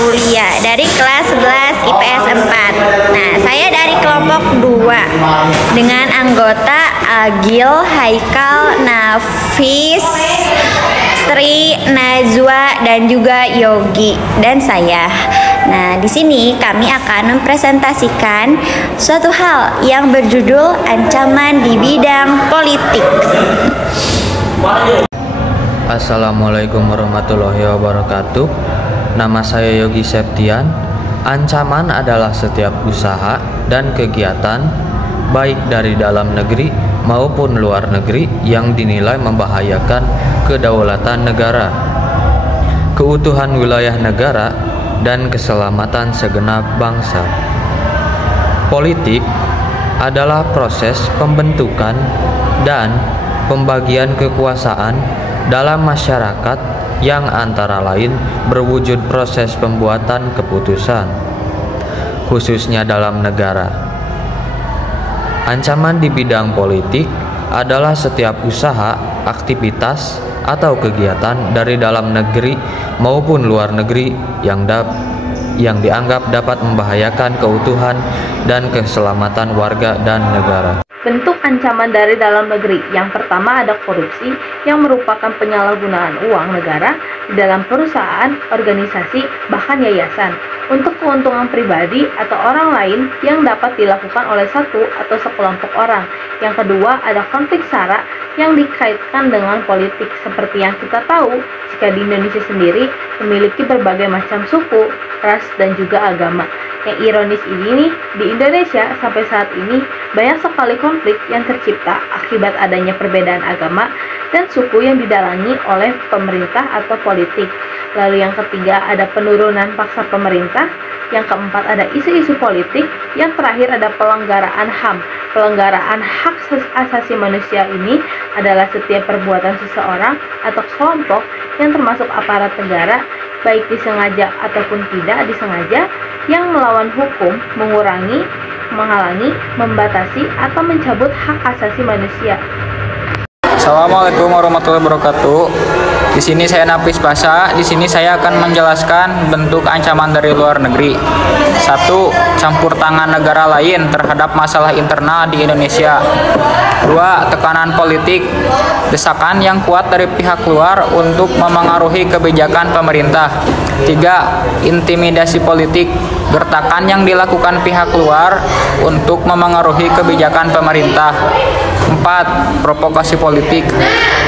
Aulia dari kelas 11 IPS 4. Nah, saya dari kelompok 2 dengan anggota Agil, Haikal, Nafis, Sri, Najwa, dan juga Yogi dan saya. Nah, di sini kami akan mempresentasikan suatu hal yang berjudul ancaman di bidang politik. Assalamualaikum warahmatullahi wabarakatuh. Nama saya Yogi Septian. Ancaman adalah setiap usaha dan kegiatan baik dari dalam negeri maupun luar negeri yang dinilai membahayakan kedaulatan negara, keutuhan wilayah negara, dan keselamatan segenap bangsa. Politik adalah proses pembentukan dan pembagian kekuasaan dalam masyarakat yang antara lain berwujud proses pembuatan keputusan, khususnya dalam negara. Ancaman di bidang politik adalah setiap usaha, aktivitas, atau kegiatan dari dalam negeri maupun luar negeri yang dianggap dapat membahayakan keutuhan dan keselamatan warga dan negara. Bentuk ancaman dari dalam negeri. Yang pertama ada korupsi yang merupakan penyalahgunaan uang negara di dalam perusahaan, organisasi, bahkan yayasan untuk keuntungan pribadi atau orang lain yang dapat dilakukan oleh satu atau sekelompok orang. Yang kedua ada konflik SARA yang dikaitkan dengan politik. Seperti yang kita tahu, jika di Indonesia sendiri memiliki berbagai macam suku, ras, dan juga agama. Yang ironis ini nih, di Indonesia sampai saat ini banyak sekali konflik yang tercipta akibat adanya perbedaan agama dan suku yang didalangi oleh pemerintah atau politik. Lalu yang ketiga ada penurunan paksa pemerintah. Yang keempat ada isu-isu politik. Yang terakhir ada pelanggaran HAM. Pelanggaran hak asasi manusia ini adalah setiap perbuatan seseorang atau kelompok yang termasuk aparat negara, baik disengaja ataupun tidak disengaja, yang melawan hukum, mengurangi, menghalangi, membatasi, atau mencabut hak asasi manusia. Assalamualaikum warahmatullahi wabarakatuh. Di sini saya Nafis Basa. Di sini saya akan menjelaskan bentuk ancaman dari luar negeri. 1. Campur tangan negara lain terhadap masalah internal di Indonesia. 2. Tekanan politik, desakan yang kuat dari pihak luar untuk memengaruhi kebijakan pemerintah. 3. Intimidasi politik, gertakan yang dilakukan pihak luar untuk memengaruhi kebijakan pemerintah. 4. Provokasi politik,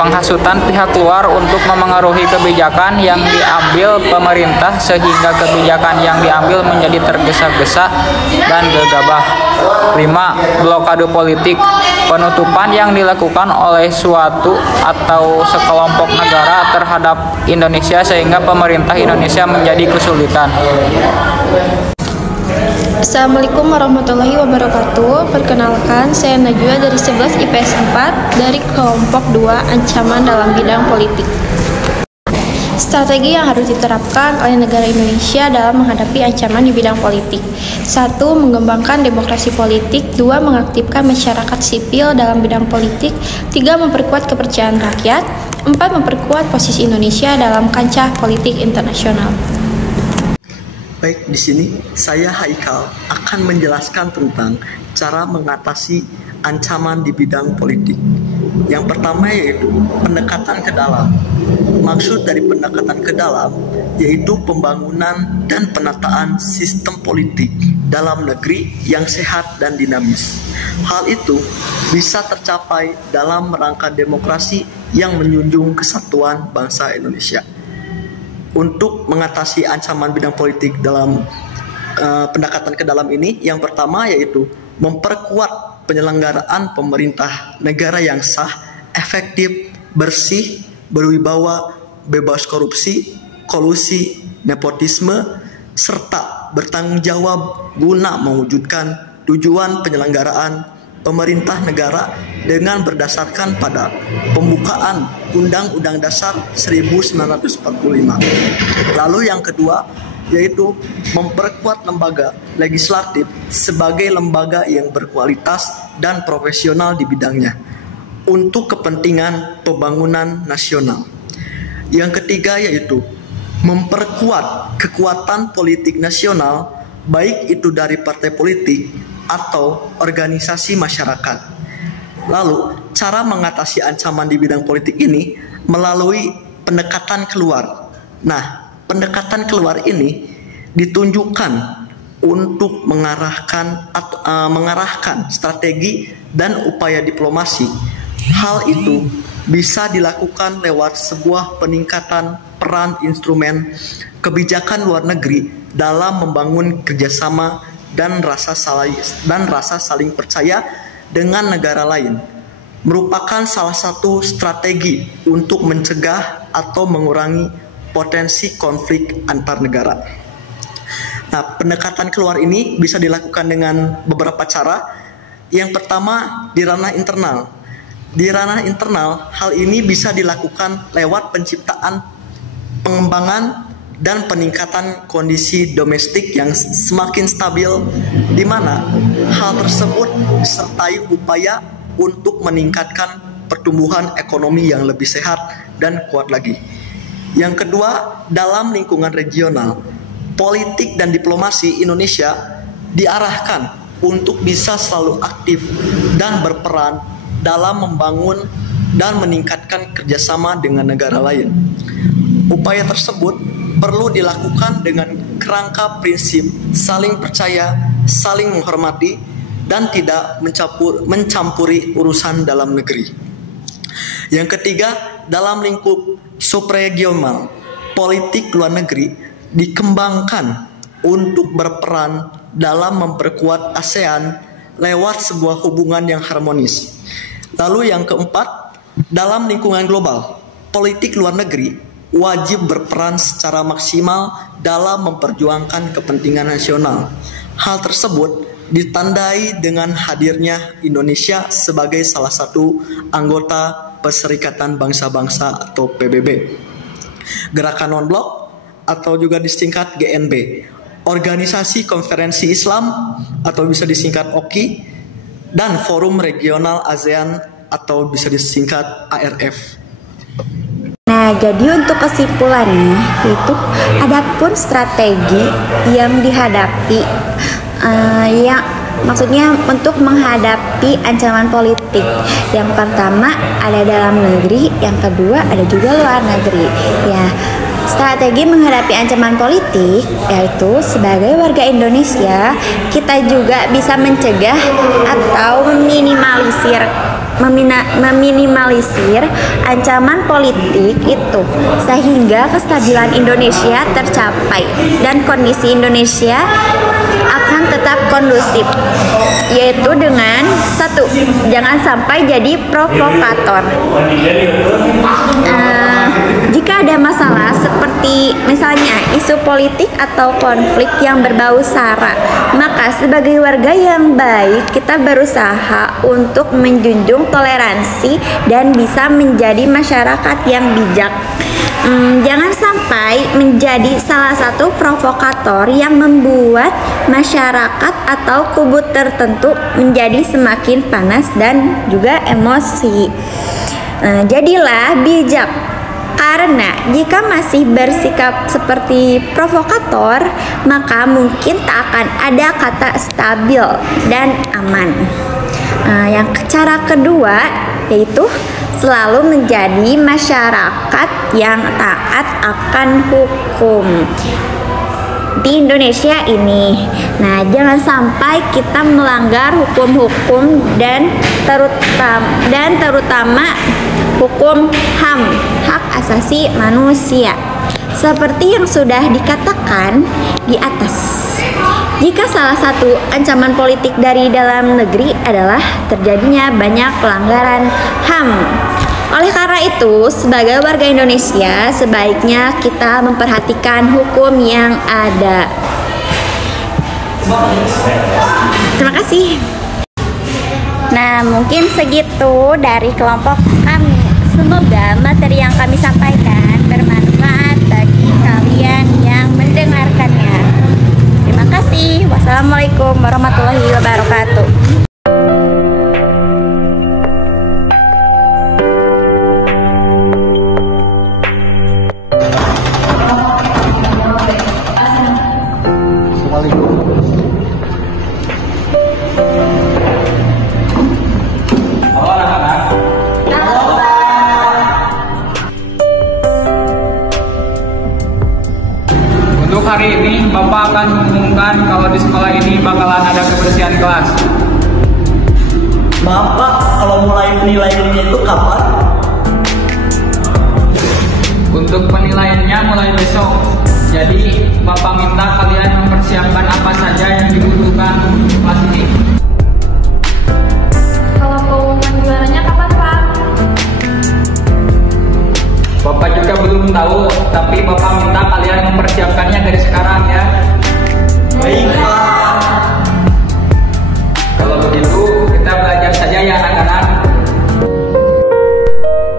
penghasutan pihak luar untuk memengaruhi kebijakan yang diambil pemerintah sehingga kebijakan yang diambil menjadi tergesa-gesa dan gegabah. 5. Blokade politik, penutupan yang dilakukan oleh suatu atau sekelompok negara terhadap Indonesia sehingga pemerintah Indonesia menjadi kesulitan. Assalamualaikum warahmatullahi wabarakatuh. Perkenalkan, saya Najwa dari 11 IPS 4 dari kelompok 2 ancaman dalam bidang politik. Strategi yang harus diterapkan oleh negara Indonesia dalam menghadapi ancaman di bidang politik. 1. Mengembangkan demokrasi politik. 2. Mengaktifkan masyarakat sipil dalam bidang politik. 3. Memperkuat kepercayaan rakyat. 4. Memperkuat posisi Indonesia dalam kancah politik internasional. Baik, di sini saya Haikal akan menjelaskan tentang cara mengatasi ancaman di bidang politik. Yang pertama yaitu pendekatan ke dalam. Maksud dari pendekatan ke dalam yaitu pembangunan dan penataan sistem politik dalam negeri yang sehat dan dinamis. Hal itu bisa tercapai dalam rangka demokrasi yang menjunjung kesatuan bangsa Indonesia. Untuk mengatasi ancaman bidang politik dalam pendekatan ke dalam ini, yang pertama yaitu memperkuat penyelenggaraan pemerintah negara yang sah, efektif, bersih, berwibawa, bebas korupsi, kolusi, nepotisme, serta bertanggung jawab guna mewujudkan tujuan penyelenggaraan pemerintah negara dengan berdasarkan pada pembukaan Undang-Undang Dasar 1945. Lalu yang kedua yaitu memperkuat lembaga legislatif sebagai lembaga yang berkualitas dan profesional di bidangnya untuk kepentingan pembangunan nasional. Yang ketiga yaitu memperkuat kekuatan politik nasional, baik itu dari partai politik atau organisasi masyarakat. Lalu, cara mengatasi ancaman di bidang politik ini melalui pendekatan keluar. Nah, pendekatan keluar ini ditunjukkan untuk mengarahkan strategi dan upaya diplomasi. Hal itu bisa dilakukan lewat sebuah peningkatan peran instrumen kebijakan luar negeri dalam membangun kerjasama dan rasa saling percaya dengan negara lain, merupakan salah satu strategi untuk mencegah atau mengurangi potensi konflik antar negara. Nah, pendekatan keluar ini bisa dilakukan dengan beberapa cara. Yang pertama, di ranah internal. Di ranah internal, hal ini bisa dilakukan lewat penciptaan, pengembangan, dan peningkatan kondisi domestik yang semakin stabil, di mana hal tersebut disertai upaya untuk meningkatkan pertumbuhan ekonomi yang lebih sehat dan kuat lagi. Yang kedua, dalam lingkungan regional, politik dan diplomasi Indonesia diarahkan untuk bisa selalu aktif dan berperan dalam membangun dan meningkatkan kerjasama dengan negara lain. Upaya tersebut perlu dilakukan dengan kerangka prinsip saling percaya, saling menghormati, dan tidak mencampuri urusan dalam negeri. Yang ketiga, dalam lingkup subregional, politik luar negeri dikembangkan untuk berperan dalam memperkuat ASEAN lewat sebuah hubungan yang harmonis. Lalu yang keempat, dalam lingkungan global, politik luar negeri wajib berperan secara maksimal dalam memperjuangkan kepentingan nasional. Hal tersebut ditandai dengan hadirnya Indonesia sebagai salah satu anggota Perserikatan Bangsa-Bangsa atau PBB, Gerakan Non-Blok atau juga disingkat GNB, Organisasi Konferensi Islam atau bisa disingkat OKI, dan Forum Regional ASEAN atau bisa disingkat ARF. Nah, jadi untuk kesimpulannya itu adapun strategi yang dihadapi maksudnya untuk menghadapi ancaman politik. Yang pertama ada dalam negeri, yang kedua ada juga luar negeri. Ya, strategi menghadapi ancaman politik yaitu sebagai warga Indonesia kita juga bisa mencegah atau meminimalisir ancaman politik itu sehingga kestabilan Indonesia tercapai dan kondisi Indonesia akan tetap kondusif, yaitu dengan satu, jangan sampai jadi provokator. Jika ada masalah seperti misalnya isu politik atau konflik yang berbau sara, maka sebagai warga yang baik kita berusaha untuk menjunjung toleransi dan bisa menjadi masyarakat yang bijak. Jangan sampai menjadi salah satu provokator yang membuat masyarakat atau kubu tertentu menjadi semakin panas dan juga emosi. Jadilah bijak, karena jika masih bersikap seperti provokator, maka mungkin tak akan ada kata stabil dan aman. Yang cara kedua yaitu selalu menjadi masyarakat yang taat akan hukum di Indonesia ini. Nah, jangan sampai kita melanggar hukum-hukum dan terutama hukum HAM, hak asasi manusia. Seperti yang sudah dikatakan di atas. Jika salah satu ancaman politik dari dalam negeri adalah terjadinya banyak pelanggaran HAM. Oleh karena itu, sebagai warga Indonesia, sebaiknya kita memperhatikan hukum yang ada. Terima kasih. Nah, mungkin segitu dari kelompok kami. Semoga materi yang kami sampaikan bermanfaat bagi kalian yang mendengarkannya. Terima kasih. Wassalamualaikum warahmatullahi wabarakatuh. hari ini Bapak akan mengumumkan kalau di sekolah ini bakalan ada kebersihan kelas. Maaf Pak, kalau mulai penilaiannya itu kapan? Untuk penilaiannya mulai besok. Jadi Bapak minta kalian mempersiapkan apa saja yang dibutuhkan untuk kelas ini. Kalau pengumuman juaranya kapan, Pak? Bapak juga belum tahu, tapi Bapak minta kalian mempersiapkannya dari sekarang ya. Baik Pak. Kalau begitu kita belajar saja ya anak-anak.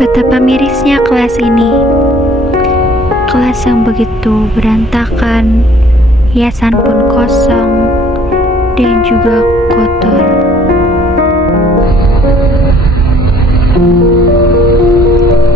Betapa mirisnya kelas ini. Kelas yang begitu berantakan, hiasan pun kosong, dan juga kotor.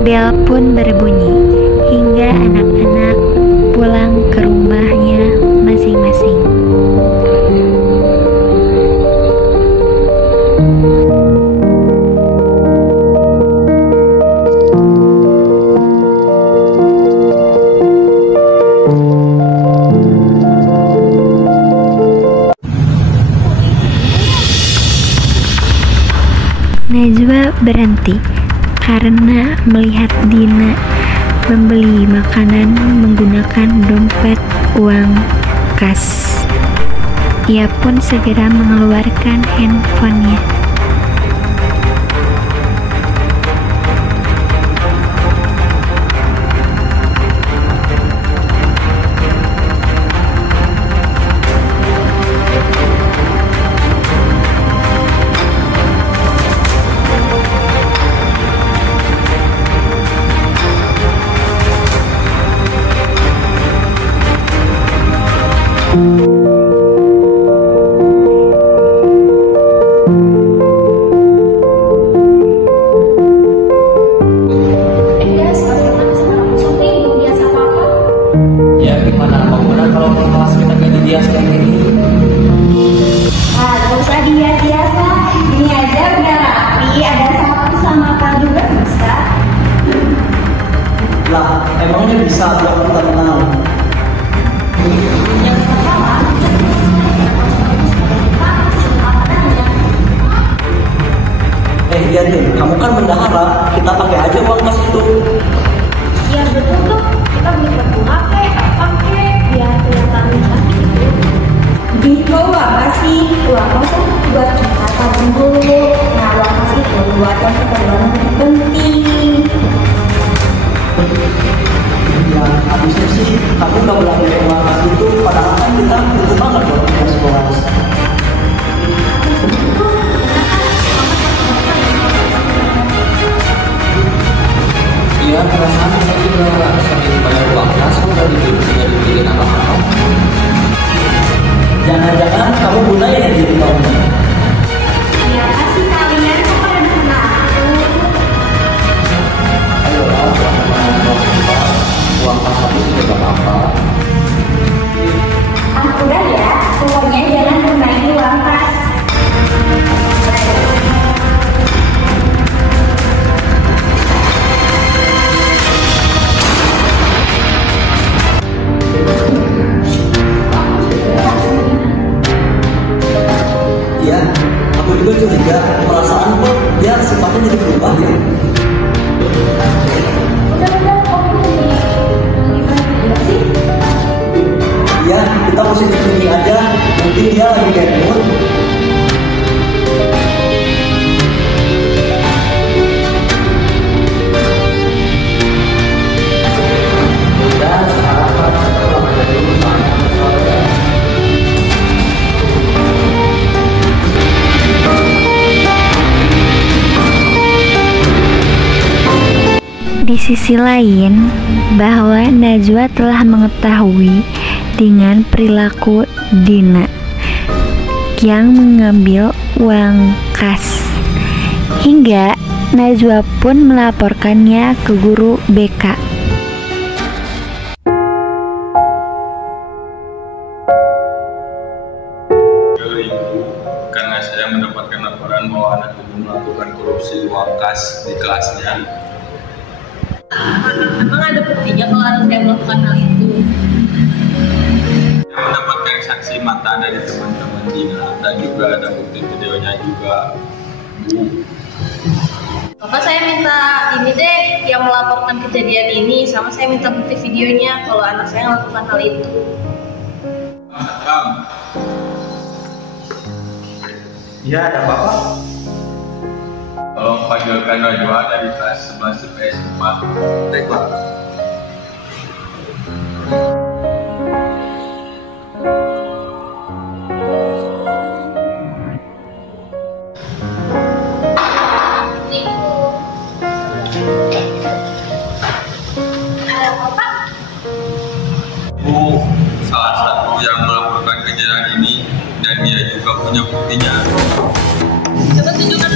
Bel pun berbunyi, hingga anak-anak pulang ke rumahnya masing-masing. Najwa berhenti karena melihat Dina membeli makanan menggunakan dompet uang kas. Ia pun segera mengeluarkan handphonenya. Ya gimana bangunan kalau kelas kita kayak dihias kayak gini? Gak usah dihias-hias lah. Ini aja udah rapi, ada sapu sama apa juga bisa. Lah, emangnya bisa biar kita tenang? Iya deh, kamu kan bendahara, kita pakai aja uang kas itu. Iya betul tuh, kita beli bunga kek, apa kek, biar kelihatan cantik gitu. Bingo apa sih? Uang kas buat kita tabung dulu. Nah, uang kas itu buat yang keperluan penting. Ya, habisnya sih, kamu gak boleh pakai uang kas itu, padahal kan kita butuh banget loh di sekolah. Iya perasaan kita juga sering bayar uang kas kok nggak dibeliin apa-apa. Jangan-jangan kamu gunain yang jadi kamu. Ya kasih kalian kok pada kena aku. Ayolah uang kas habis juga gak apa-apa. Ah udah ya, pokoknya jangan gunain uang kas. Iya, aku juga curiga, perasaan kok dia sifatnya jadi berubah ya. Udah, kamu gimana sih? Iya, kita positif ini aja, mungkin dia lagi bad mood. Dan sekarang kita pulang aja dulu soalnya ada sore. Di sisi lain, bahwa Najwa telah mengetahui dengan perilaku Dina yang mengambil uang kas. Hingga Najwa pun melaporkannya ke guru BK. Karena saya mendapatkan laporan bahwa anak ibu melakukan korupsi uang kas di kelasnya. Memang ada buktinya kalau anak saya melakukan hal itu? saksi mata dari teman-teman Dina dan juga ada bukti videonya juga, Bu. Bapak, saya minta ini deh yang melaporkan kejadian ini, sama saya minta bukti videonya kalau anak saya melakukan hal itu. Bang. Iya, ada Bapak. Tolong panggilkan Najwa dari kelas 11 IPS 4. Baik, Pak. Bu, salah satu yang melaporkan kejadian ini dan dia juga punya buktinya. Coba tunjukkan